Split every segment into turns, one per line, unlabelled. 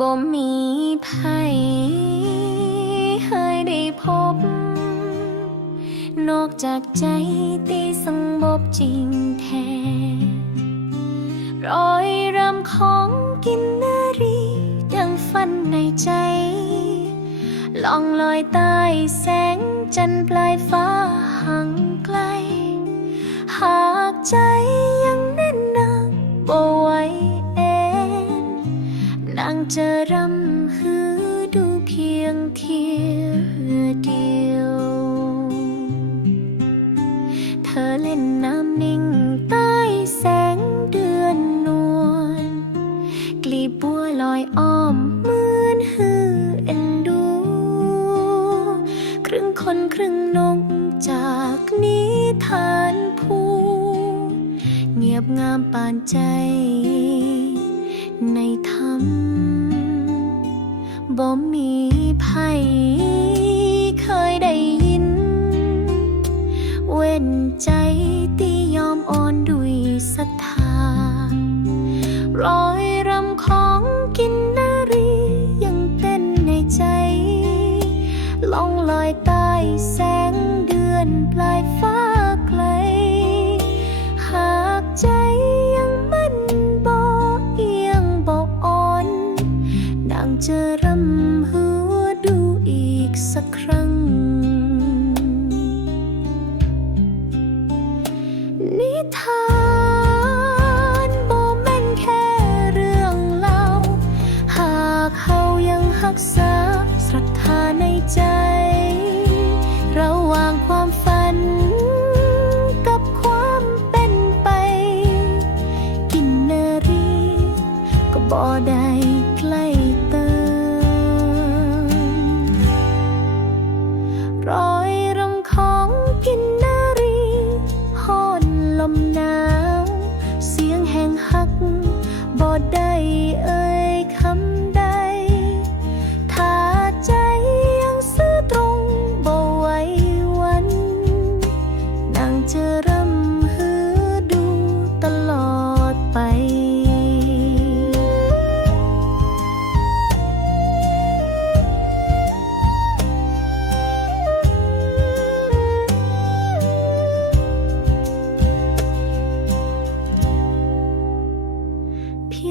บ่มีภัยให้ได้พบ นอกจากใจที่สงบจริงแท้รอยรำของกินนารีดังฝันในใจ ลองลอยใต้แสงจันทร์ปลายฟ้าห่างไกล หากใจางจะรำฮือดูเพียงเทียเดียว เธอเล่นน้ำนิ่งใต้แสงเดือนนวลกลีบบัวลอยอ้อมเหมือนฮือเอ็นดู ครึ่งคนครึ่งนกจากนิทานผู้เงียบงามปานใจ ในธรรม บ่มีภัยเคยได้ยิน เว้นใจที่ยอมอ่อนด้วยศรัทธารอยรำของกินนารียังเต้นในใจ ลองลอยใต้แสงเดือนปลายฟ้าไกล หากใจยังมั่นบ่เอียงบ่อ่อนนางจะร ក្សា ស្រទ្ធានៃចិត្ត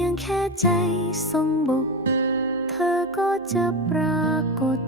ยงแค่ใจทรงบุก เธอก็จะปรากฏ